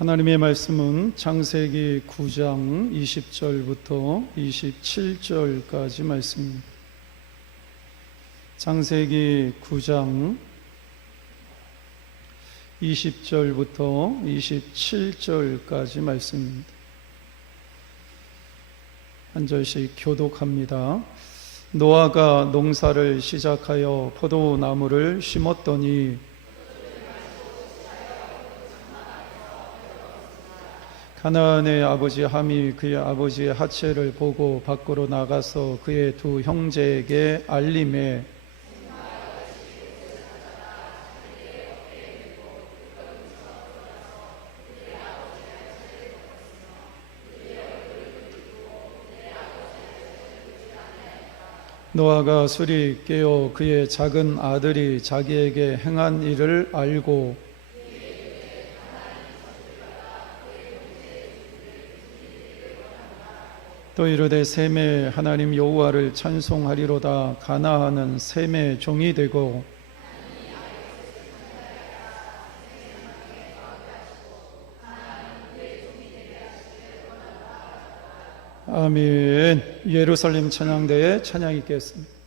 하나님의 말씀은 창세기 9장 20절부터 27절까지 말씀입니다. 창세기 9장 20절부터 27절까지 말씀입니다. 한 절씩 교독합니다. 노아가 농사를 시작하여 포도나무를 심었더니 가나안의 아버지 함이 그의 아버지의 하체를 보고 밖으로 나가서 그의 두 형제에게 알림해 노아가 술이 깨어 그의 작은 아들이 자기에게 행한 일을 알고 또 이르되 셈의 하나님 여호와를 찬송하리로다. 가나안은 셈의 종이 되고 아멘. 예루살렘 찬양대에 찬양 있겠습니다.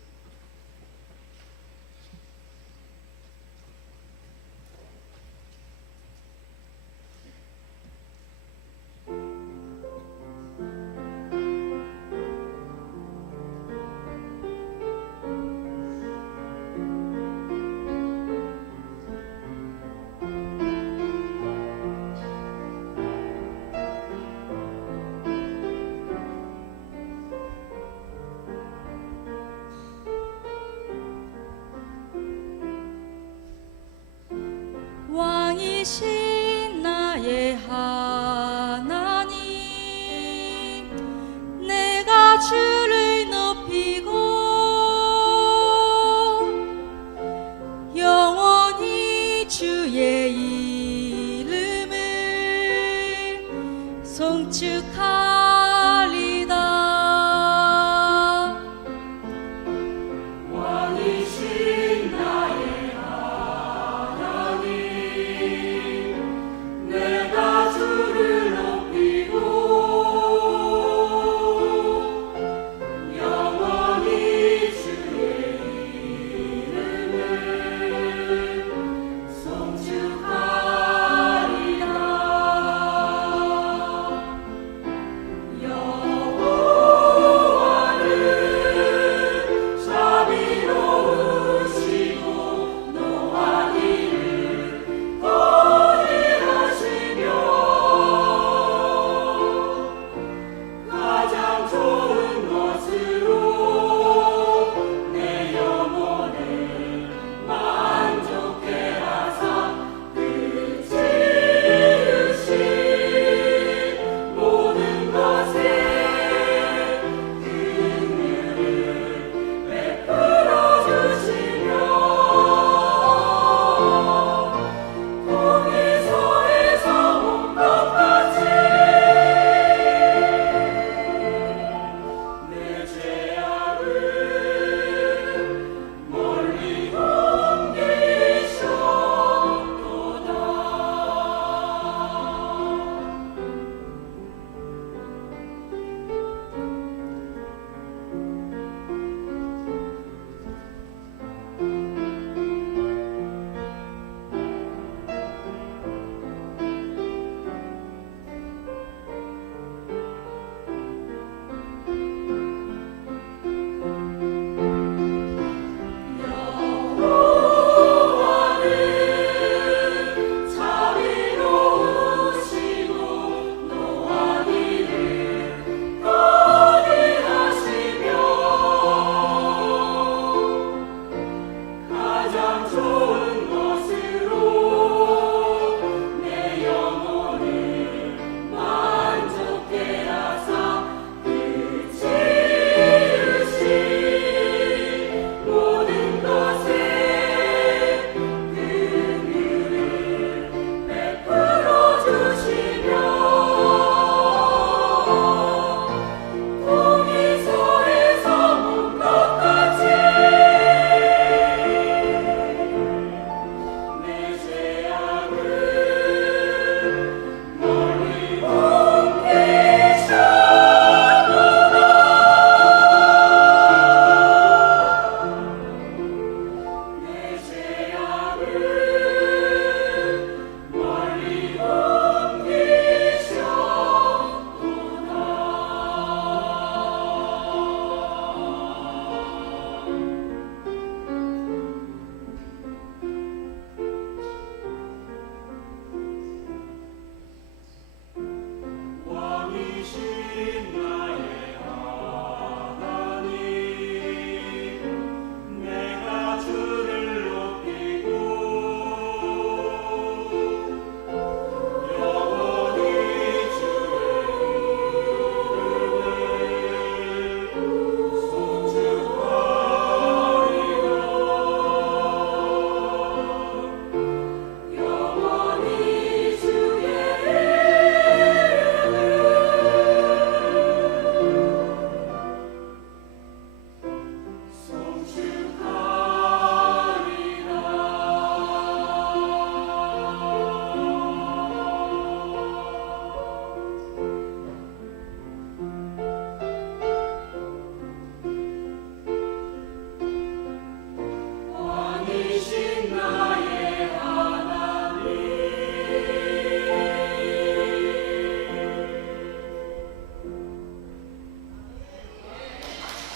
왕이신 나의 하나님, 내가 주를 높이고 영원히 주의 이름을 송축하리다. 왕이신 나의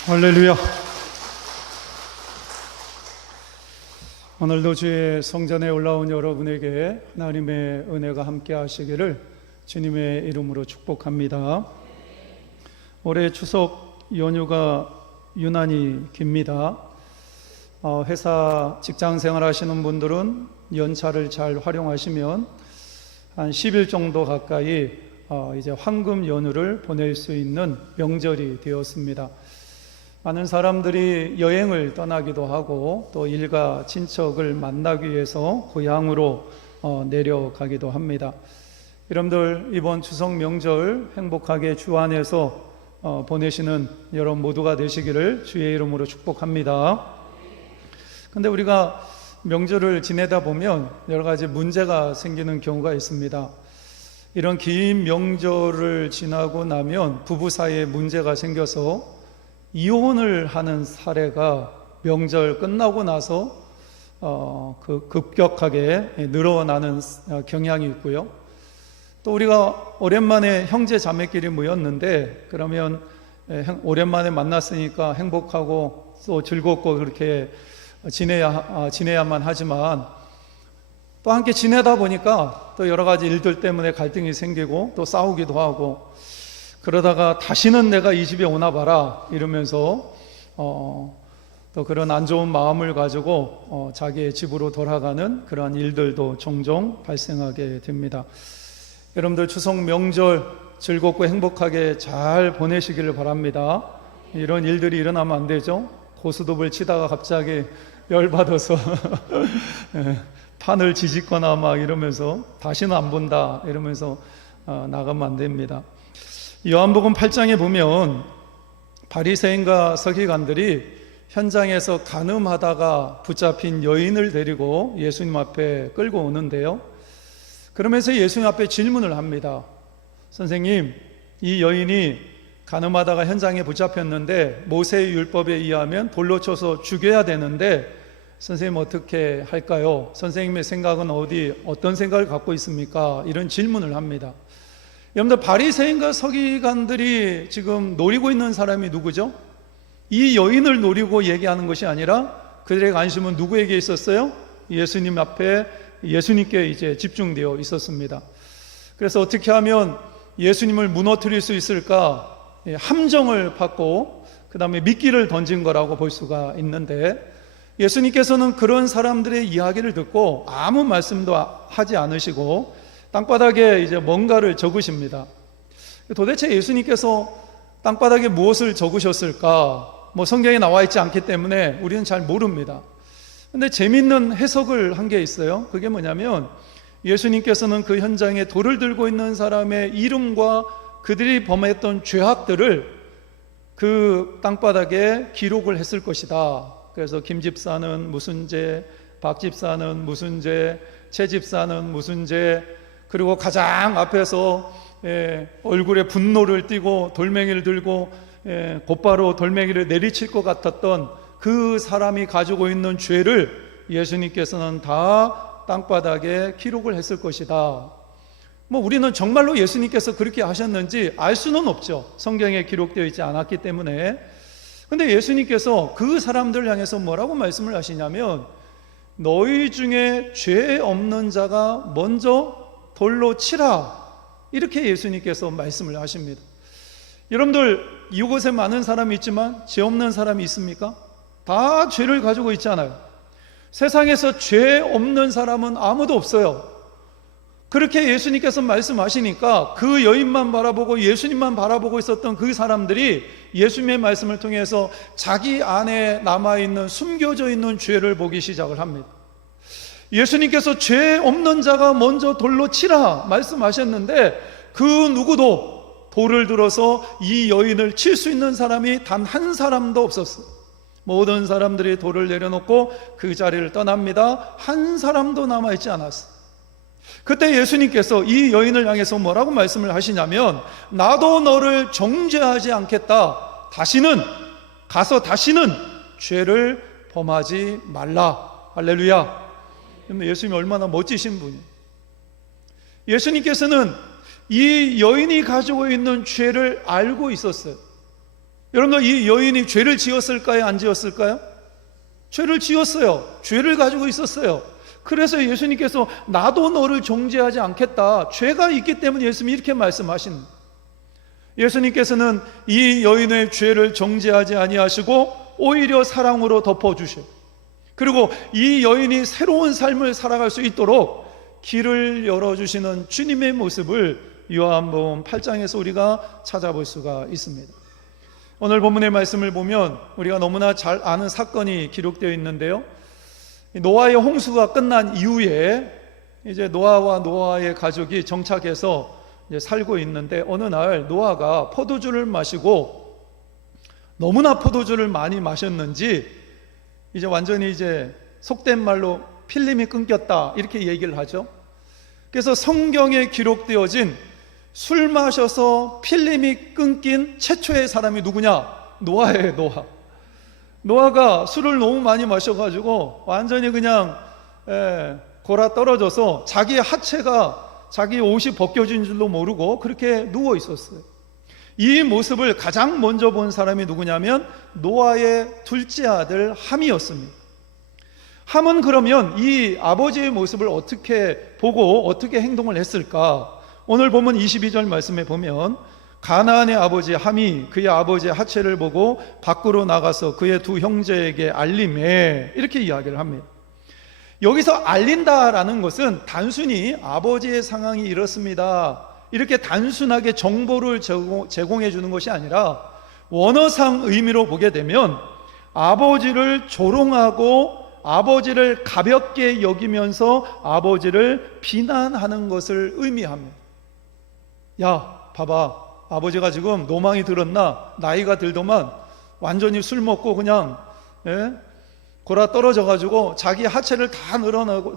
할렐루야. 오늘도 주의 성전에 올라온 여러분에게 하나님의 은혜가 함께 하시기를 주님의 이름으로 축복합니다. 올해 추석 연휴가 유난히 깁니다. 회사 직장 생활 하시는 분들은 연차를 잘 활용하시면 한 10일 정도 가까이 이제 황금 연휴를 보낼 수 있는 명절이 되었습니다. 많은 사람들이 여행을 떠나기도 하고 또 일가 친척을 만나기 위해서 고향으로 내려가기도 합니다. 여러분들 이번 추석 명절 행복하게 주 안에서 보내시는 여러분 모두가 되시기를 주의 이름으로 축복합니다. 근데 우리가 명절을 지내다 보면 여러 가지 문제가 생기는 경우가 있습니다. 이런 긴 명절을 지나고 나면 부부 사이에 문제가 생겨서 이혼을 하는 사례가 명절 끝나고 나서 급격하게 늘어나는 경향이 있고요. 또 우리가 오랜만에 형제 자매끼리 모였는데 그러면 오랜만에 만났으니까 행복하고 또 즐겁고 그렇게 지내야만 하지만 또 함께 지내다 보니까 또 여러 가지 일들 때문에 갈등이 생기고 또 싸우기도 하고 그러다가 다시는 내가 이 집에 오나 봐라 이러면서 또 그런 안 좋은 마음을 가지고 자기의 집으로 돌아가는 그러한 일들도 종종 발생하게 됩니다. 여러분들 추석 명절 즐겁고 행복하게 잘 보내시기를 바랍니다. 이런 일들이 일어나면 안 되죠. 고스톱을 치다가 갑자기 열받아서 판을 뒤집거나 막 이러면서 다시는 안 본다 이러면서 나가면 안 됩니다. 요한복음 8장에 보면 바리새인과 서기관들이 현장에서 간음하다가 붙잡힌 여인을 데리고 예수님 앞에 끌고 오는데요. 그러면서 예수님 앞에 질문을 합니다. 선생님, 이 여인이 간음하다가 현장에 붙잡혔는데 모세의 율법에 의하면 돌로 쳐서 죽여야 되는데 선생님 어떻게 할까요? 선생님의 생각은 어떤 생각을 갖고 있습니까? 이런 질문을 합니다. 여러분들 바리새인과 서기관들이 지금 노리고 있는 사람이 누구죠? 이 여인을 노리고 얘기하는 것이 아니라 그들의 관심은 누구에게 있었어요? 예수님 앞에 예수님께 이제 집중되어 있었습니다. 그래서 어떻게 하면 예수님을 무너뜨릴 수 있을까? 함정을 받고 그 다음에 미끼를 던진 거라고 볼 수가 있는데 예수님께서는 그런 사람들의 이야기를 듣고 아무 말씀도 하지 않으시고 땅바닥에 이제 뭔가를 적으십니다. 도대체 예수님께서 땅바닥에 무엇을 적으셨을까? 성경에 나와 있지 않기 때문에 우리는 잘 모릅니다. 근데 재밌는 해석을 한 게 있어요. 그게 뭐냐면 예수님께서는 그 현장에 돌을 들고 있는 사람의 이름과 그들이 범했던 죄악들을 그 땅바닥에 기록을 했을 것이다. 그래서 김 집사는 무슨 죄, 박 집사는 무슨 죄, 최 집사는 무슨 죄, 그리고 가장 앞에서 얼굴에 분노를 띠고 돌멩이를 들고 곧바로 돌멩이를 내리칠 것 같았던 그 사람이 가지고 있는 죄를 예수님께서는 다 땅바닥에 기록을 했을 것이다. 우리는 정말로 예수님께서 그렇게 하셨는지 알 수는 없죠. 성경에 기록되어 있지 않았기 때문에. 근데 예수님께서 그 사람들을 향해서 뭐라고 말씀을 하시냐면 너희 중에 죄 없는 자가 먼저 돌로 치라, 이렇게 예수님께서 말씀을 하십니다. 여러분들 이곳에 많은 사람이 있지만 죄 없는 사람이 있습니까? 다 죄를 가지고 있잖아요. 세상에서 죄 없는 사람은 아무도 없어요. 그렇게 예수님께서 말씀하시니까 그 여인만 바라보고 예수님만 바라보고 있었던 그 사람들이 예수님의 말씀을 통해서 자기 안에 남아있는 숨겨져 있는 죄를 보기 시작을 합니다. 예수님께서 죄 없는 자가 먼저 돌로 치라 말씀하셨는데 그 누구도 돌을 들어서 이 여인을 칠 수 있는 사람이 단 한 사람도 없었어요. 모든 사람들이 돌을 내려놓고 그 자리를 떠납니다. 한 사람도 남아있지 않았어요. 그때 예수님께서 이 여인을 향해서 뭐라고 말씀을 하시냐면 나도 너를 정죄하지 않겠다. 다시는 죄를 범하지 말라. 할렐루야. 예수님이 얼마나 멋지신 분이에요. 예수님께서는 이 여인이 가지고 있는 죄를 알고 있었어요. 여러분들, 이 여인이 죄를 지었을까요? 안 지었을까요? 죄를 지었어요. 죄를 가지고 있었어요. 그래서 예수님께서 나도 너를 정죄하지 않겠다. 죄가 있기 때문에 예수님이 이렇게 말씀하신, 예수님께서는 이 여인의 죄를 정죄하지 아니하시고 오히려 사랑으로 덮어주셔. 그리고 이 여인이 새로운 삶을 살아갈 수 있도록 길을 열어주시는 주님의 모습을 요한복음 8장에서 우리가 찾아볼 수가 있습니다. 오늘 본문의 말씀을 보면 우리가 너무나 잘 아는 사건이 기록되어 있는데요, 노아의 홍수가 끝난 이후에 이제 노아와 노아의 가족이 정착해서 이제 살고 있는데, 어느 날 노아가 포도주를 마시고 너무나 포도주를 많이 마셨는지 이제 완전히 이제 속된 말로 필름이 끊겼다, 이렇게 얘기를 하죠. 그래서 성경에 기록되어진 술 마셔서 필름이 끊긴 최초의 사람이 누구냐? 노아예요. 노아가 술을 너무 많이 마셔가지고 완전히 그냥 골아 떨어져서 자기의 하체가 자기 옷이 벗겨진 줄도 모르고 그렇게 누워 있었어요. 이 모습을 가장 먼저 본 사람이 누구냐면 노아의 둘째 아들 함이었습니다. 함은 그러면 이 아버지의 모습을 어떻게 보고 어떻게 행동을 했을까? 오늘 보면 22절 말씀에 보면 가나안의 아버지 함이 그의 아버지의 하체를 보고 밖으로 나가서 그의 두 형제에게 알림해, 이렇게 이야기를 합니다. 여기서 알린다라는 것은 단순히 아버지의 상황이 이렇습니다, 이렇게 단순하게 정보를 제공해 주는 것이 아니라 원어상 의미로 보게 되면 아버지를 조롱하고 아버지를 가볍게 여기면서 아버지를 비난하는 것을 의미합니다. 야, 봐봐, 아버지가 지금 노망이 들었나? 나이가 들더만 완전히 술 먹고 그냥 골아 떨어져가지고 자기 하체를 다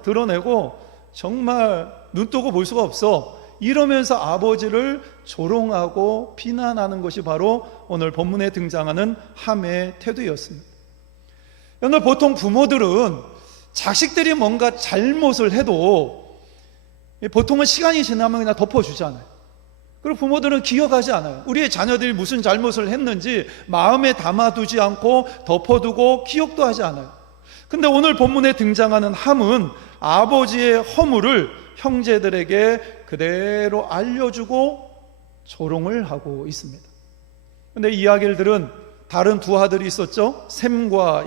드러내고 정말 눈뜨고 볼 수가 없어. 이러면서 아버지를 조롱하고 비난하는 것이 바로 오늘 본문에 등장하는 함의 태도였습니다. 오늘 보통 부모들은 자식들이 뭔가 잘못을 해도 보통은 시간이 지나면 그냥 덮어주잖아요. 그리고 부모들은 기억하지 않아요. 우리의 자녀들이 무슨 잘못을 했는지 마음에 담아두지 않고 덮어두고 기억도 하지 않아요. 근데 오늘 본문에 등장하는 함은 아버지의 허물을 형제들에게 그대로 알려주고 조롱을 하고 있습니다. 근데 이 이야기를 들은 다른 두 아들이 있었죠. 셈과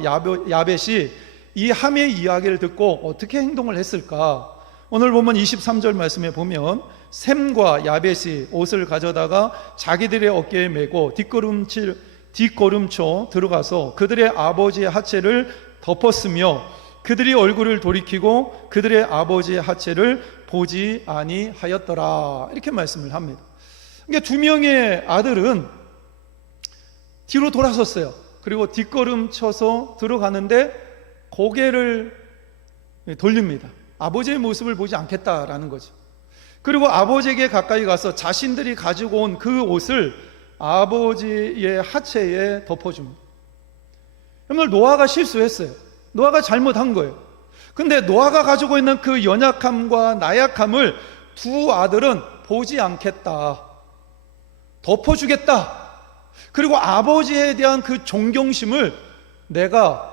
야벳이 이 함의 이야기를 듣고 어떻게 행동을 했을까? 오늘 보면 23절 말씀에 보면 셈과 야벳이 옷을 가져다가 자기들의 어깨에 메고 뒷걸음쳐 들어가서 그들의 아버지의 하체를 덮었으며 그들이 얼굴을 돌이키고 그들의 아버지의 하체를 보지 아니하였더라, 이렇게 말씀을 합니다. 그러니까 두 명의 아들은 뒤로 돌아섰어요. 그리고 뒷걸음쳐서 들어가는데 고개를 돌립니다. 아버지의 모습을 보지 않겠다라는 거죠. 그리고 아버지에게 가까이 가서 자신들이 가지고 온 그 옷을 아버지의 하체에 덮어줍니다. 여러분, 노아가 실수했어요. 노아가 잘못한 거예요. 근데 노아가 가지고 있는 그 연약함과 나약함을 두 아들은 보지 않겠다, 덮어주겠다. 그리고 아버지에 대한 그 존경심을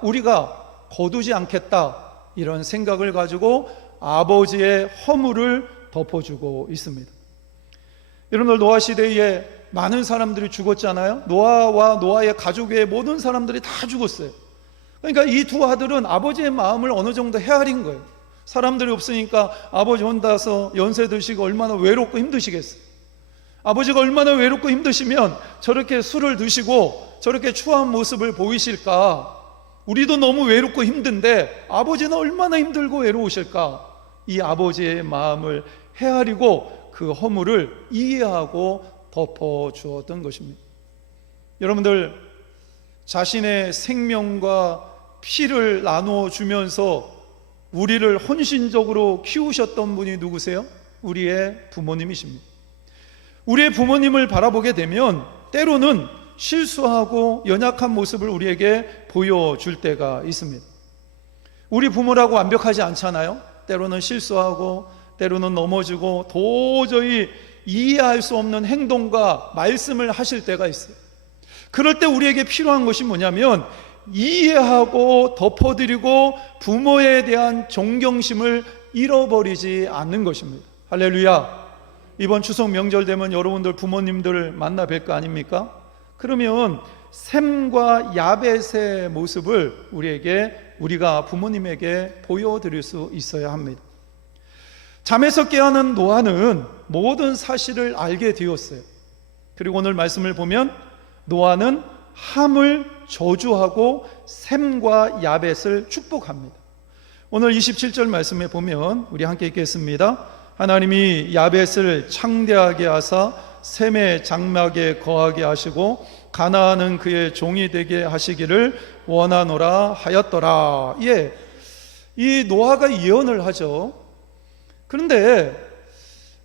우리가 거두지 않겠다, 이런 생각을 가지고 아버지의 허물을 덮어주고 있습니다. 여러분들, 노아 시대에 많은 사람들이 죽었잖아요. 노아와 노아의 가족의 모든 사람들이 다 죽었어요. 그러니까 이 두 아들은 아버지의 마음을 어느 정도 헤아린 거예요. 사람들이 없으니까 아버지 혼자서 연세 드시고 얼마나 외롭고 힘드시겠어요. 아버지가 얼마나 외롭고 힘드시면 저렇게 술을 드시고 저렇게 추한 모습을 보이실까? 우리도 너무 외롭고 힘든데 아버지는 얼마나 힘들고 외로우실까? 이 아버지의 마음을 헤아리고 그 허물을 이해하고 덮어주었던 것입니다. 여러분들, 자신의 생명과 피를 나누어 주면서 우리를 헌신적으로 키우셨던 분이 누구세요? 우리의 부모님이십니다. 우리의 부모님을 바라보게 되면 때로는 실수하고 연약한 모습을 우리에게 보여줄 때가 있습니다. 우리 부모라고 완벽하지 않잖아요. 때로는 실수하고 때로는 넘어지고 도저히 이해할 수 없는 행동과 말씀을 하실 때가 있어요. 그럴 때 우리에게 필요한 것이 뭐냐면 이해하고 덮어드리고 부모에 대한 존경심을 잃어버리지 않는 것입니다. 할렐루야. 이번 추석 명절 되면 여러분들 부모님들 만나 뵐 거 아닙니까? 그러면 셈과 야벳의 모습을 우리가 부모님에게 보여드릴 수 있어야 합니다. 잠에서 깨어난 노아는 모든 사실을 알게 되었어요. 그리고 오늘 말씀을 보면 노아는 함을 저주하고 셈과 야벳을 축복합니다. 오늘 27절 말씀에 보면 우리 함께 읽겠습니다. 하나님이 야벳을 창대하게 하사 셈의 장막에 거하게 하시고 가나안은 그의 종이 되게 하시기를 원하노라 하였더라. 예, 이 노아가 예언을 하죠. 그런데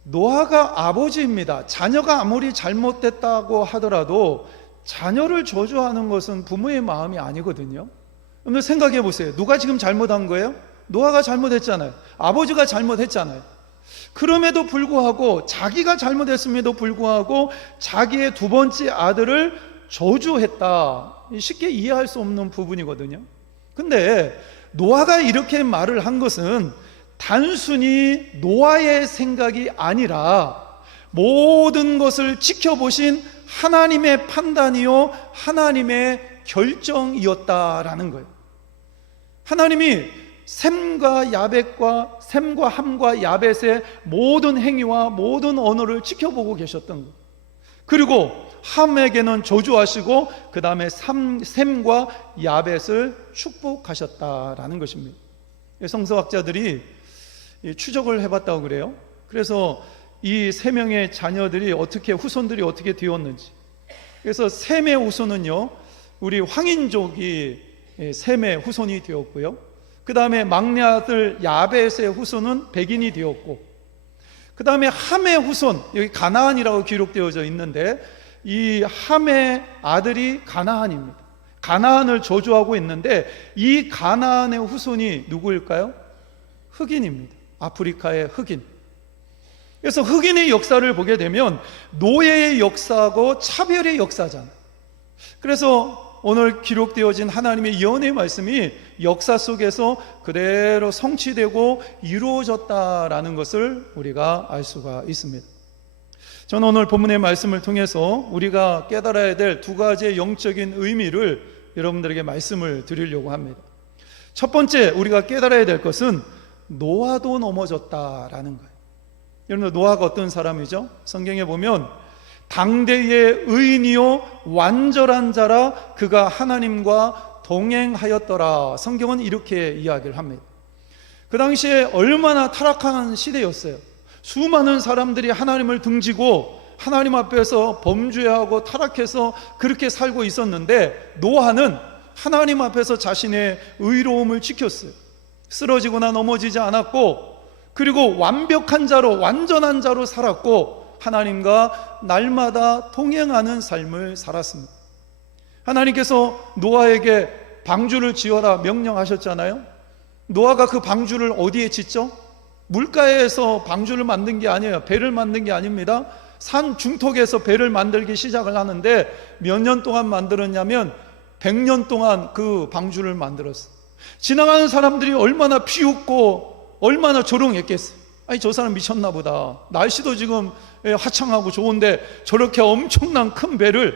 노아가 아버지입니다. 자녀가 아무리 잘못됐다고 하더라도 자녀를 저주하는 것은 부모의 마음이 아니거든요. 여러분 생각해 보세요. 누가 지금 잘못한 거예요? 노아가 잘못했잖아요. 아버지가 잘못했잖아요. 그럼에도 불구하고 자기가 잘못했음에도 불구하고 자기의 두 번째 아들을 저주했다. 쉽게 이해할 수 없는 부분이거든요. 근데 노아가 이렇게 말을 한 것은 단순히 노아의 생각이 아니라 모든 것을 지켜보신 하나님의 판단이요 하나님의 결정이었다라는 거예요. 하나님이 셈과 함과 야벳의 모든 행위와 모든 언어를 지켜보고 계셨던 거예요. 그리고 함에게는 저주하시고 그 다음에 셈과 야벳을 축복하셨다라는 것입니다. 성서학자들이 추적을 해봤다고 그래요. 그래서 이 세 명의 자녀들이 후손들이 어떻게 되었는지. 그래서 셈의 후손은요, 우리 황인족이 셈의 후손이 되었고요. 그 다음에 막내 아들 야벳의 후손은 백인이 되었고, 그 다음에 함의 후손, 여기 가나안이라고 기록되어져 있는데 이 함의 아들이 가나안입니다. 가나안을 저주하고 있는데 이 가나안의 후손이 누구일까요? 흑인입니다. 아프리카의 흑인. 그래서 흑인의 역사를 보게 되면 노예의 역사하고 차별의 역사잖아요. 그래서 오늘 기록되어진 하나님의 예언의 말씀이 역사 속에서 그대로 성취되고 이루어졌다라는 것을 우리가 알 수가 있습니다. 저는 오늘 본문의 말씀을 통해서 우리가 깨달아야 될 두 가지의 영적인 의미를 여러분들에게 말씀을 드리려고 합니다. 첫 번째 우리가 깨달아야 될 것은 노아도 넘어졌다라는 거예요. 여러분, 노아가 어떤 사람이죠? 성경에 보면 당대의 의인이요 완전한 자라 그가 하나님과 동행하였더라. 성경은 이렇게 이야기를 합니다. 그 당시에 얼마나 타락한 시대였어요. 수많은 사람들이 하나님을 등지고 하나님 앞에서 범죄하고 타락해서 그렇게 살고 있었는데 노아는 하나님 앞에서 자신의 의로움을 지켰어요. 쓰러지거나 넘어지지 않았고, 그리고 완벽한 자로, 완전한 자로 살았고 하나님과 날마다 동행하는 삶을 살았습니다. 하나님께서 노아에게 방주를 지어라 명령하셨잖아요. 노아가 그 방주를 어디에 짓죠? 물가에서 방주를 만든 게 아니에요. 배를 만든 게 아닙니다. 산 중턱에서 배를 만들기 시작을 하는데 몇 년 동안 만들었냐면 100년 동안 그 방주를 만들었어요. 지나가는 사람들이 얼마나 비웃고 얼마나 조롱했겠어요. 아니, 저 사람 미쳤나 보다. 날씨도 지금 화창하고 좋은데 저렇게 엄청난 큰 배를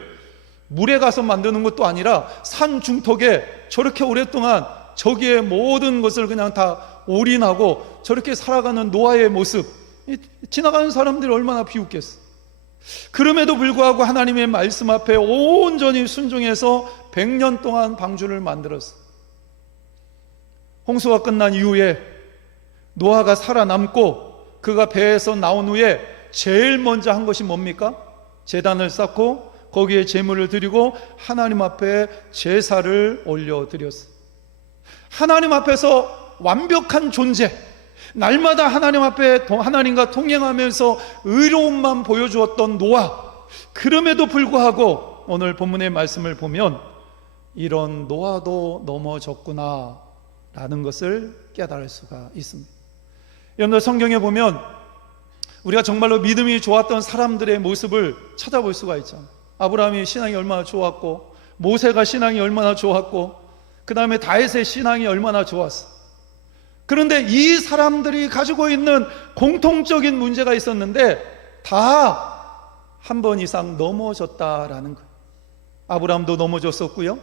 물에 가서 만드는 것도 아니라 산 중턱에 저렇게 오랫동안 저기에 모든 것을 그냥 다 올인하고 저렇게 살아가는 노아의 모습, 지나가는 사람들이 얼마나 비웃겠어. 그럼에도 불구하고 하나님의 말씀 앞에 온전히 순종해서 100년 동안 방주를 만들었어. 홍수가 끝난 이후에 노아가 살아남고 그가 배에서 나온 후에 제일 먼저 한 것이 뭡니까? 제단을 쌓고 거기에 제물을 드리고 하나님 앞에 제사를 올려드렸어요. 하나님 앞에서 완벽한 존재, 날마다 하나님 앞에 하나님과 동행하면서 의로움만 보여주었던 노아. 그럼에도 불구하고 오늘 본문의 말씀을 보면 이런 노아도 넘어졌구나 라는 것을 깨달을 수가 있습니다. 여러분들, 성경에 보면 우리가 정말로 믿음이 좋았던 사람들의 모습을 찾아볼 수가 있잖아요. 아브라함이 신앙이 얼마나 좋았고, 모세가 신앙이 얼마나 좋았고, 그 다음에 다윗의 신앙이 얼마나 좋았어. 그런데 이 사람들이 가지고 있는 공통적인 문제가 있었는데 다 한 번 이상 넘어졌다라는 거예요. 아브라함도 넘어졌었고요,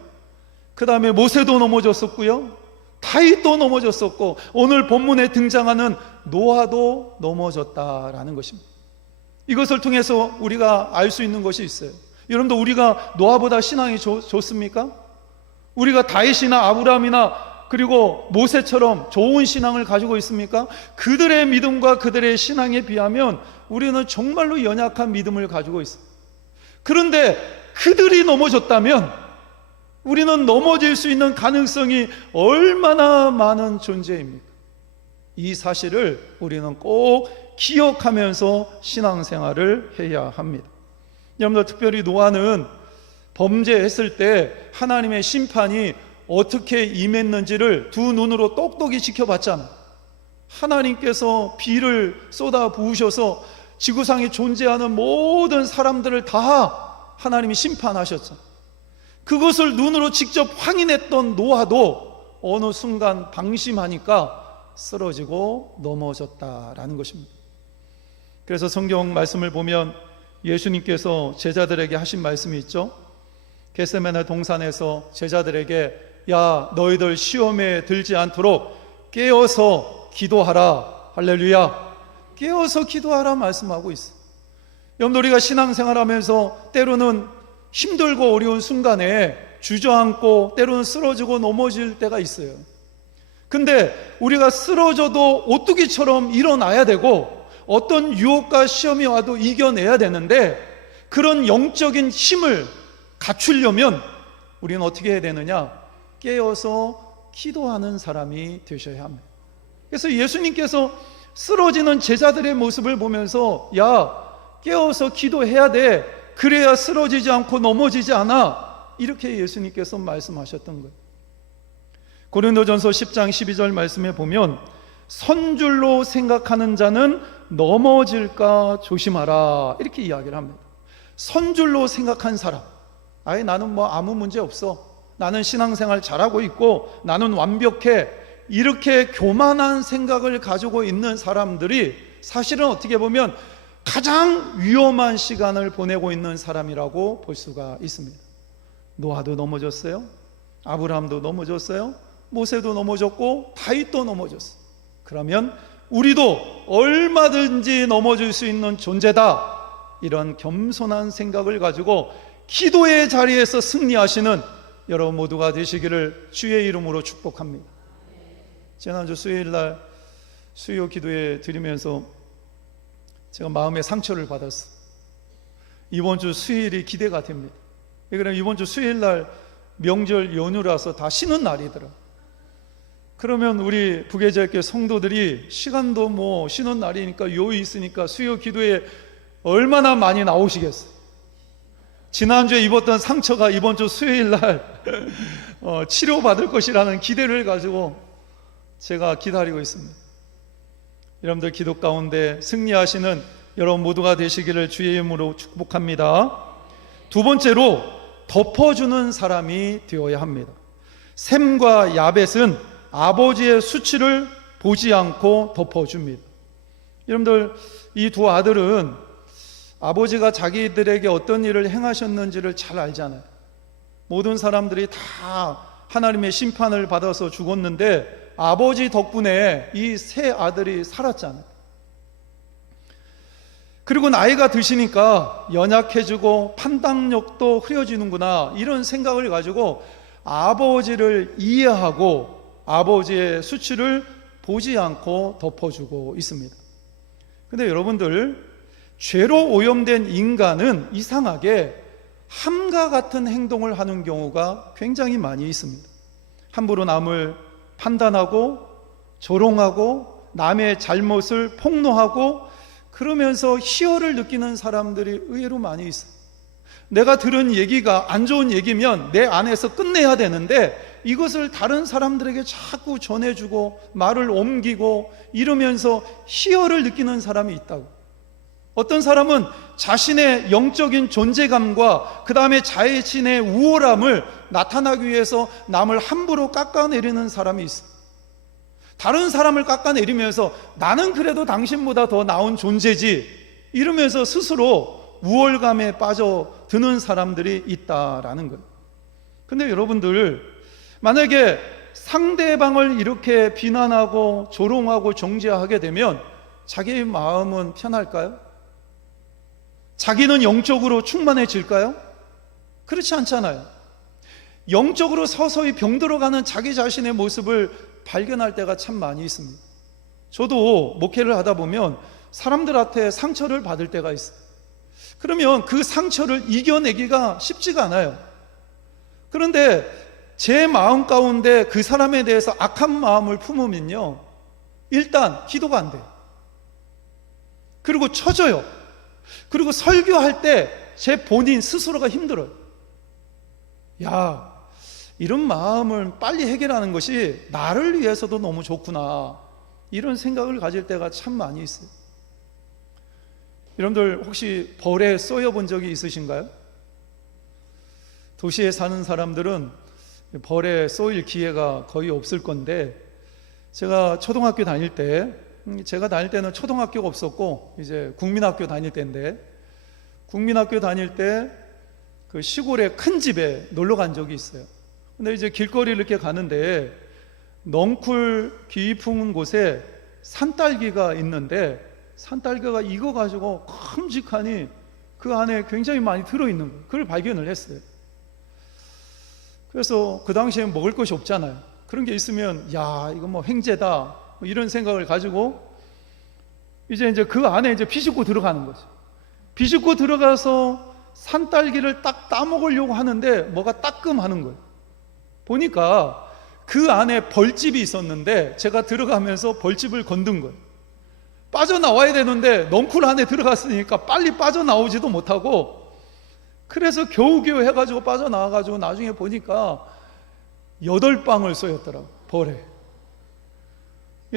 그 다음에 모세도 넘어졌었고요, 다윗도 넘어졌었고, 오늘 본문에 등장하는 노아도 넘어졌다라는 것입니다. 이것을 통해서 우리가 알 수 있는 것이 있어요. 여러분도 우리가 노아보다 신앙이 좋습니까? 우리가 다윗이나 아브라함이나 그리고 모세처럼 좋은 신앙을 가지고 있습니까? 그들의 믿음과 그들의 신앙에 비하면 우리는 정말로 연약한 믿음을 가지고 있어요. 그런데 그들이 넘어졌다면 우리는 넘어질 수 있는 가능성이 얼마나 많은 존재입니까? 이 사실을 우리는 꼭 기억하면서 신앙생활을 해야 합니다. 여러분들, 특별히 노아는 범죄했을 때 하나님의 심판이 어떻게 임했는지를 두 눈으로 똑똑히 지켜봤잖아. 하나님께서 비를 쏟아 부으셔서 지구상에 존재하는 모든 사람들을 다 하나님이 심판하셨죠. 그것을 눈으로 직접 확인했던 노아도 어느 순간 방심하니까 쓰러지고 넘어졌다라는 것입니다. 그래서 성경 말씀을 보면 예수님께서 제자들에게 하신 말씀이 있죠. 겟세마네 동산에서 제자들에게, 야, 너희들 시험에 들지 않도록 깨어서 기도하라. 할렐루야. 깨어서 기도하라 말씀하고 있어요. 여러분, 우리가 신앙생활하면서 때로는 힘들고 어려운 순간에 주저앉고 때로는 쓰러지고 넘어질 때가 있어요. 근데 우리가 쓰러져도 오뚜기처럼 일어나야 되고, 어떤 유혹과 시험이 와도 이겨내야 되는데, 그런 영적인 힘을 갖추려면 우리는 어떻게 해야 되느냐? 깨어서 기도하는 사람이 되셔야 합니다. 그래서 예수님께서 쓰러지는 제자들의 모습을 보면서, 야, 깨어서 기도해야 돼. 그래야 쓰러지지 않고 넘어지지 않아. 이렇게 예수님께서 말씀하셨던 거예요. 고린도전서 10장 12절 말씀에 보면, 선줄로 생각하는 자는 넘어질까 조심하라, 이렇게 이야기를 합니다. 선줄로 생각한 사람, 아예 나는 뭐 아무 문제 없어, 나는 신앙생활 잘하고 있고 나는 완벽해, 이렇게 교만한 생각을 가지고 있는 사람들이 사실은 어떻게 보면 가장 위험한 시간을 보내고 있는 사람이라고 볼 수가 있습니다. 노아도 넘어졌어요, 아브라함도 넘어졌어요, 모세도 넘어졌고 다윗도 넘어졌어요. 그러면 우리도 얼마든지 넘어질 수 있는 존재다, 이런 겸손한 생각을 가지고 기도의 자리에서 승리하시는 여러분 모두가 되시기를 주의 이름으로 축복합니다. 지난주 수요일날 수요 기도에 드리면서 제가 마음의 상처를 받았어요. 이번 주 수요일이 기대가 됩니다. 그럼 이번 주 수요일날 명절 연휴라서 다 쉬는 날이더라. 그러면 우리 부계절교 성도들이 시간도 뭐 쉬는 날이니까 여유 있으니까 수요 기도에 얼마나 많이 나오시겠어요. 지난주에 입었던 상처가 이번 주 수요일날 치료받을 것이라는 기대를 가지고 제가 기다리고 있습니다. 여러분들 기도 가운데 승리하시는 여러분 모두가 되시기를 주의 이름으로 축복합니다. 두 번째로 덮어주는 사람이 되어야 합니다. 셈과 야벳은 아버지의 수치를 보지 않고 덮어줍니다. 여러분들, 이 두 아들은 아버지가 자기들에게 어떤 일을 행하셨는지를 잘 알잖아요. 모든 사람들이 다 하나님의 심판을 받아서 죽었는데 아버지 덕분에 이 세 아들이 살았잖아요. 그리고 나이가 드시니까 연약해지고 판단력도 흐려지는구나, 이런 생각을 가지고 아버지를 이해하고 아버지의 수치를 보지 않고 덮어주고 있습니다. 근데 여러분들, 죄로 오염된 인간은 이상하게 함과 같은 행동을 하는 경우가 굉장히 많이 있습니다. 함부로 남을 판단하고 조롱하고 남의 잘못을 폭로하고 그러면서 희열을 느끼는 사람들이 의외로 많이 있어요. 내가 들은 얘기가 안 좋은 얘기면 내 안에서 끝내야 되는데 이것을 다른 사람들에게 자꾸 전해주고 말을 옮기고 이러면서 희열을 느끼는 사람이 있다고. 어떤 사람은 자신의 영적인 존재감과 그 다음에 자신의 우월함을 나타나기 위해서 남을 함부로 깎아내리는 사람이 있어요. 다른 사람을 깎아내리면서 나는 그래도 당신보다 더 나은 존재지 이러면서 스스로 우월감에 빠져드는 사람들이 있다라는 거예요. 근데 여러분들, 만약에 상대방을 이렇게 비난하고 조롱하고 정죄하게 되면 자기의 마음은 편할까요? 자기는 영적으로 충만해질까요? 그렇지 않잖아요. 영적으로 서서히 병들어가는 자기 자신의 모습을 발견할 때가 참 많이 있습니다. 저도 목회를 하다 보면 사람들한테 상처를 받을 때가 있어요. 그러면 그 상처를 이겨내기가 쉽지가 않아요. 그런데 제 마음 가운데 그 사람에 대해서 악한 마음을 품으면요, 일단 기도가 안 돼요. 그리고 처져요. 그리고 설교할 때 제 본인 스스로가 힘들어요. 야, 이런 마음을 빨리 해결하는 것이 나를 위해서도 너무 좋구나, 이런 생각을 가질 때가 참 많이 있어요. 여러분들 혹시 벌에 쏘여 본 적이 있으신가요? 도시에 사는 사람들은 벌에 쏘일 기회가 거의 없을 건데, 제가 초등학교 다닐 때, 제가 다닐 때는 초등학교가 없었고 이제 국민학교 다닐 때인데, 국민학교 다닐 때 그 시골의 큰 집에 놀러 간 적이 있어요. 근데 이제 길거리를 이렇게 가는데 넝쿨 깊은 곳에 산딸기가 있는데, 산딸기가 익어가지고 큼직하니 그 안에 굉장히 많이 들어있는 거예요. 그걸 발견을 했어요. 그래서 그 당시에 먹을 것이 없잖아요. 그런 게 있으면 야, 이거 뭐 횡재다, 뭐 이런 생각을 가지고 이제 그 안에 이제 비집고 들어가는 거죠. 비집고 들어가서 산딸기를 딱 따먹으려고 하는데 뭐가 따끔하는 거예요. 보니까 그 안에 벌집이 있었는데 제가 들어가면서 벌집을 건든 거예요. 빠져나와야 되는데 넝쿨 안에 들어갔으니까 빨리 빠져나오지도 못하고, 그래서 겨우겨우 해가지고 빠져나와가지고 나중에 보니까 8방울 쏘였더라고요, 벌에.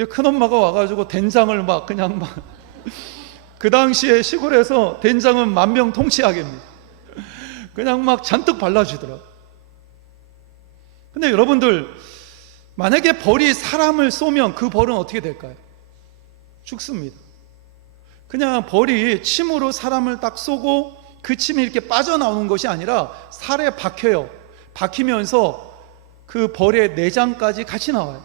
큰엄마가 와가지고 된장을 막 그냥 막 그 당시에 시골에서 된장은 만병통치약입니다. 그냥 막 잔뜩 발라주더라고요. 근데 여러분들, 만약에 벌이 사람을 쏘면 그 벌은 어떻게 될까요? 죽습니다. 그냥 벌이 침으로 사람을 딱 쏘고 그 침이 이렇게 빠져나오는 것이 아니라 살에 박혀요. 박히면서 그 벌의 내장까지 같이 나와요.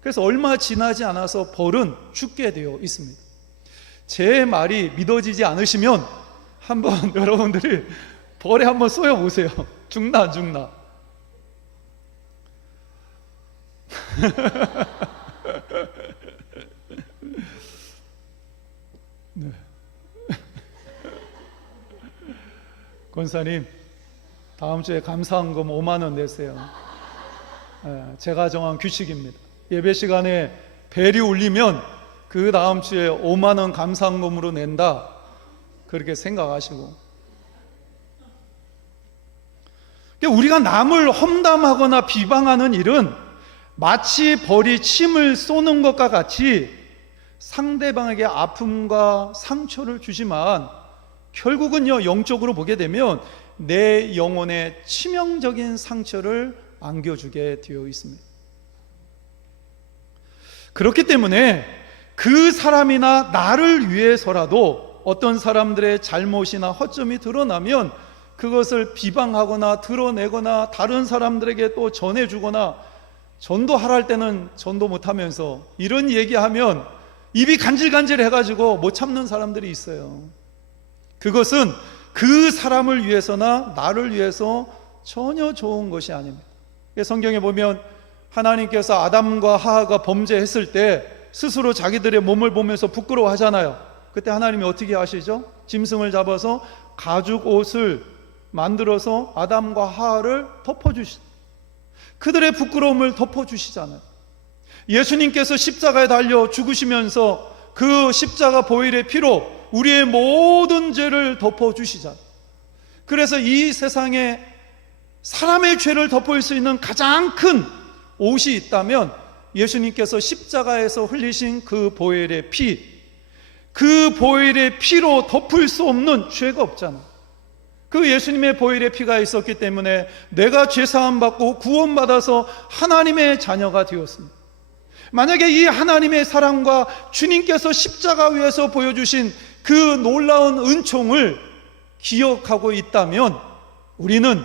그래서 얼마 지나지 않아서 벌은 죽게 되어 있습니다. 제 말이 믿어지지 않으시면 한번 여러분들이 벌에 한번 쏘여 보세요. 죽나 안 죽나. 네. 권사님, 다음 주에 감사한금 5만 원 내세요. 제가 정한 규칙입니다. 예배 시간에 벨이 울리면 그 다음 주에 5만 원 감사한금으로 낸다, 그렇게 생각하시고. 우리가 남을 험담하거나 비방하는 일은 마치 벌이 침을 쏘는 것과 같이 상대방에게 아픔과 상처를 주지만 결국은요, 영적으로 보게 되면 내 영혼에 치명적인 상처를 안겨주게 되어 있습니다. 그렇기 때문에 그 사람이나 나를 위해서라도 어떤 사람들의 잘못이나 허점이 드러나면 그것을 비방하거나 드러내거나 다른 사람들에게 또 전해주거나, 전도하라 할 때는 전도 못하면서 이런 얘기하면 입이 간질간질 해가지고 못 참는 사람들이 있어요. 그것은 그 사람을 위해서나 나를 위해서 전혀 좋은 것이 아닙니다. 성경에 보면 하나님께서 아담과 하와가 범죄했을 때 스스로 자기들의 몸을 보면서 부끄러워하잖아요. 그때 하나님이 어떻게 하시죠? 짐승을 잡아서 가죽 옷을 만들어서 아담과 하와를 덮어주시, 그들의 부끄러움을 덮어주시잖아요. 예수님께서 십자가에 달려 죽으시면서 그 십자가 보혈의 피로 우리의 모든 죄를 덮어주시잖아요. 그래서 이 세상에 사람의 죄를 덮을 수 있는 가장 큰 옷이 있다면 예수님께서 십자가에서 흘리신 그 보혈의 피, 그 보혈의 피로 덮을 수 없는 죄가 없잖아. 그 예수님의 보혈의 피가 있었기 때문에 내가 죄사함 받고 구원받아서 하나님의 자녀가 되었습니다. 만약에 이 하나님의 사랑과 주님께서 십자가 위에서 보여주신 그 놀라운 은총을 기억하고 있다면 우리는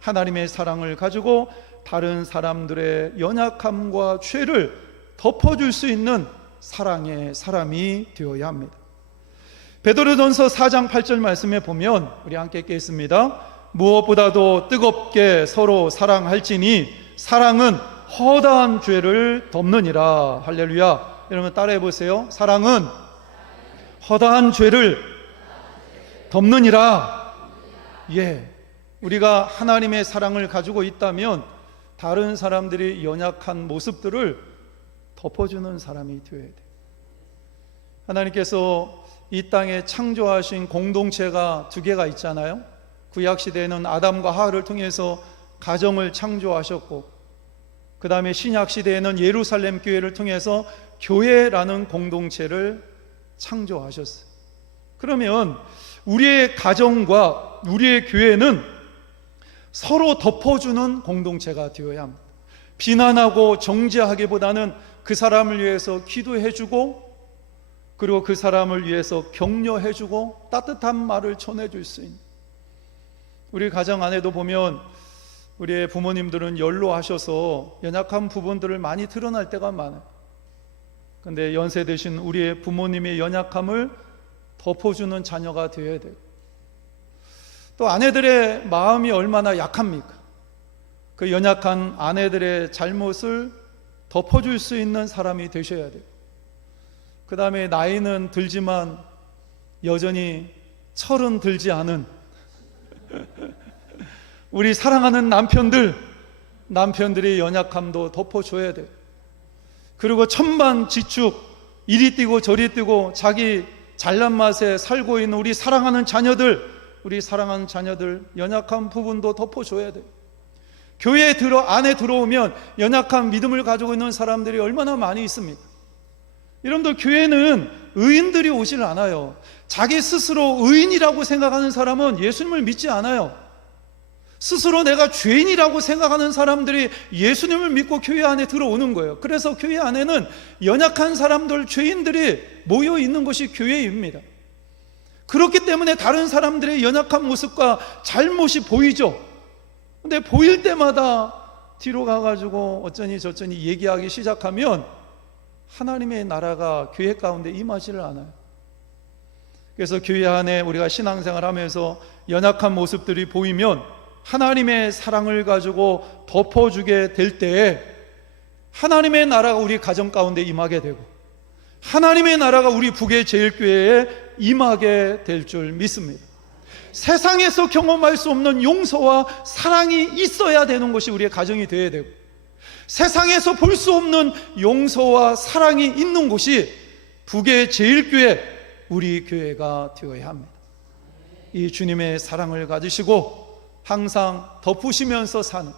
하나님의 사랑을 가지고 다른 사람들의 연약함과 죄를 덮어줄 수 있는 사랑의 사람이 되어야 합니다. 베드로전서 4장 8절 말씀에 보면 우리 함께 읽겠습니다. 무엇보다도 뜨겁게 서로 사랑할지니 사랑은 허다한 죄를 덮느니라. 할렐루야. 여러분 따라해 보세요. 사랑은 허다한 죄를 덮느니라. 예, 우리가 하나님의 사랑을 가지고 있다면 다른 사람들이 연약한 모습들을 덮어주는 사람이 되어야 돼. 하나님께서 이 땅에 창조하신 공동체가 두 개가 있잖아요. 구약시대에는 아담과 하와를 통해서 가정을 창조하셨고, 그 다음에 신약시대에는 예루살렘 교회를 통해서 교회라는 공동체를 창조하셨어요. 그러면 우리의 가정과 우리의 교회는 서로 덮어주는 공동체가 되어야 합니다. 비난하고 정죄하기보다는 그 사람을 위해서 기도해주고, 그리고 그 사람을 위해서 격려해주고 따뜻한 말을 전해줄 수 있는, 우리 가정 안에도 보면 우리의 부모님들은 연로하셔서 연약한 부분들을 많이 드러날 때가 많아요. 근데 연세 드신 우리의 부모님의 연약함을 덮어주는 자녀가 되어야 돼요. 또 아내들의 마음이 얼마나 약합니까? 그 연약한 아내들의 잘못을 덮어줄 수 있는 사람이 되셔야 돼요. 그 다음에 나이는 들지만 여전히 철은 들지 않은 우리 사랑하는 남편들의 연약함도 덮어줘야 돼요. 그리고 천반지축, 이리 뛰고 저리 뛰고 자기 잘난 맛에 살고 있는 우리 사랑하는 자녀들 연약한 부분도 덮어줘야 돼요. 교회 안에 들어오면 연약한 믿음을 가지고 있는 사람들이 얼마나 많이 있습니까? 여러분들, 교회는 의인들이 오질 않아요. 자기 스스로 의인이라고 생각하는 사람은 예수님을 믿지 않아요. 스스로 내가 죄인이라고 생각하는 사람들이 예수님을 믿고 교회 안에 들어오는 거예요. 그래서 교회 안에는 연약한 사람들, 죄인들이 모여 있는 것이 교회입니다. 그렇기 때문에 다른 사람들의 연약한 모습과 잘못이 보이죠. 근데 보일 때마다 뒤로 가가지고 어쩌니 저쩌니 얘기하기 시작하면 하나님의 나라가 교회 가운데 임하지를 않아요. 그래서 교회 안에 우리가 신앙생활 하면서 연약한 모습들이 보이면 하나님의 사랑을 가지고 덮어주게 될 때에 하나님의 나라가 우리 가정 가운데 임하게 되고 하나님의 나라가 우리 북의 제일교회에 임하게 될 줄 믿습니다. 세상에서 경험할 수 없는 용서와 사랑이 있어야 되는 것이 우리의 가정이 되어야 되고, 세상에서 볼 수 없는 용서와 사랑이 있는 곳이 북의 제일교회, 우리 교회가 되어야 합니다. 이 주님의 사랑을 가지시고 항상 덮으시면서 사는,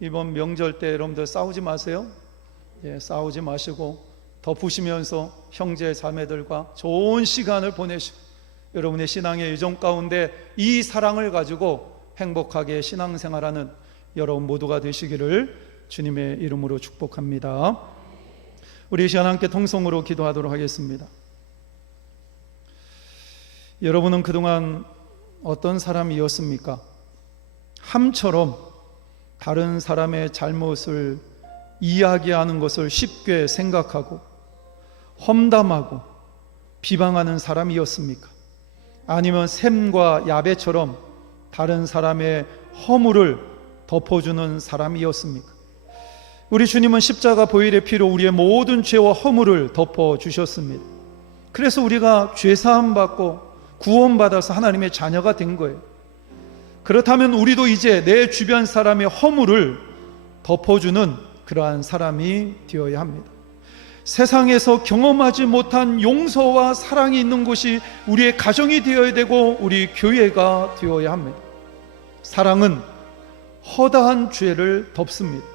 이번 명절 때 여러분들 싸우지 마세요. 싸우지 마시고 덮으시면서 형제 자매들과 좋은 시간을 보내시고 여러분의 신앙의 여정 가운데 이 사랑을 가지고 행복하게 신앙생활하는 여러분 모두가 되시기를 주님의 이름으로 축복합니다. 우리 이 시간 함께 통성으로 기도하도록 하겠습니다. 여러분은 그동안 어떤 사람이었습니까? 함처럼 다른 사람의 잘못을 이야기하는 것을 쉽게 생각하고 험담하고 비방하는 사람이었습니까? 아니면 셈과 야베처럼 다른 사람의 허물을 덮어주는 사람이었습니까? 우리 주님은 십자가 보혈의 피로 우리의 모든 죄와 허물을 덮어주셨습니다. 그래서 우리가 죄사함 받고 구원받아서 하나님의 자녀가 된 거예요. 그렇다면 우리도 이제 내 주변 사람의 허물을 덮어주는 그러한 사람이 되어야 합니다. 세상에서 경험하지 못한 용서와 사랑이 있는 곳이 우리의 가정이 되어야 되고 우리 교회가 되어야 합니다. 사랑은 허다한 죄를 덮습니다.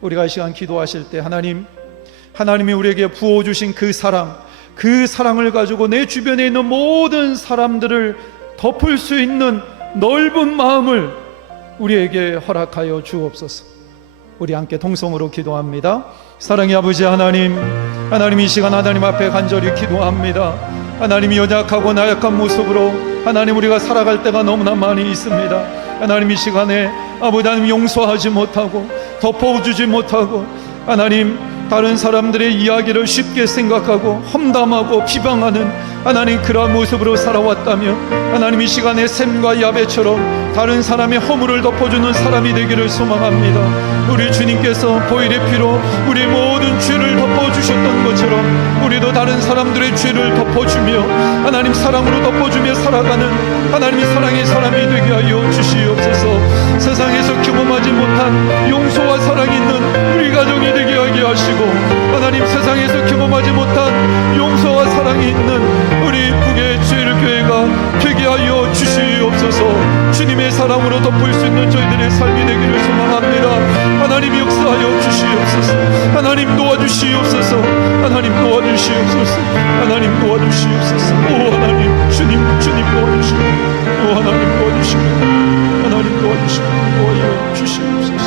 우리가 이 시간 기도하실 때 하나님이 우리에게 부어주신 그 사랑, 그 사랑을 가지고 내 주변에 있는 모든 사람들을 덮을 수 있는 넓은 마음을 우리에게 허락하여 주옵소서. 우리 함께 통성으로 기도합니다. 사랑의 아버지 하나님, 하나님 이 시간 하나님 앞에 간절히 기도합니다. 하나님이 연약하고 나약한 모습으로 하나님 우리가 살아갈 때가 너무나 많이 있습니다. 하나님 이 시간에 아버지 하나님 용서하지 못하고 덮어주지 못하고 하나님 다른 사람들의 이야기를 쉽게 생각하고 험담하고 비방하는 하나님 그러한 모습으로 살아왔다면 하나님 이 시간에 샘과 야베처럼 다른 사람의 허물을 덮어주는 사람이 되기를 소망합니다. 우리 주님께서 보혈의 피로 우리 모든 죄를 덮어주셨던 것처럼 우리도 다른 사람들의 죄를 덮어주며 하나님 사랑으로 덮어주며 살아가는 하나님의 사랑의 사람이 되게 하여 주시옵소서. 세상에서 경험하지 못한 용서와 사랑이 있는 우리 가정이 되게 하게 하시고 하나님 세상에서 경험하지 못한 용서와 사랑이 있는 우리 북의 제일교회가 되게 하여 주시옵소서. 주님의 사랑으로 덮을 수 있는 저희들의 삶이 되기를 소망합니다. 하나님 역사하여 주시옵소서. 하나님 도와주시옵소서. 하나님 도와주시옵소서. 하나님 도와주시옵소서. 오 하나님 주님 도와주시고 오 하나님 도와주시고 하나님 도와주시고 도와여 주시옵소서.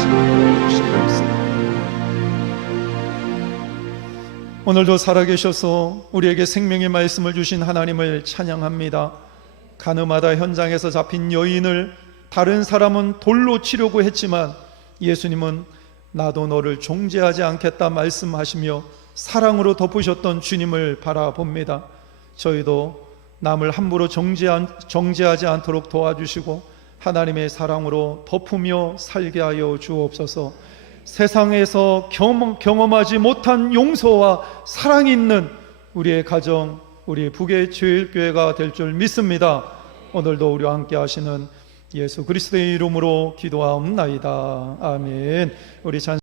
오늘도 살아계셔서 우리에게 생명의 말씀을 주신 하나님을 찬양합니다. 가늠하다 현장에서 잡힌 여인을 다른 사람은 돌로 치려고 했지만 예수님은 나도 너를 정죄하지 않겠다 말씀하시며 사랑으로 덮으셨던 주님을 바라봅니다. 저희도 남을 함부로 정죄하지 않도록 도와주시고 하나님의 사랑으로 덮으며 살게 하여 주옵소서. 세상에서 경험하지 못한 용서와 사랑이 있는 우리의 가정, 우리 북의 제일교회가 될 줄 믿습니다. 오늘도 우리와 함께 하시는 예수 그리스도의 이름으로 기도하옵나이다. 아멘. 우리 찬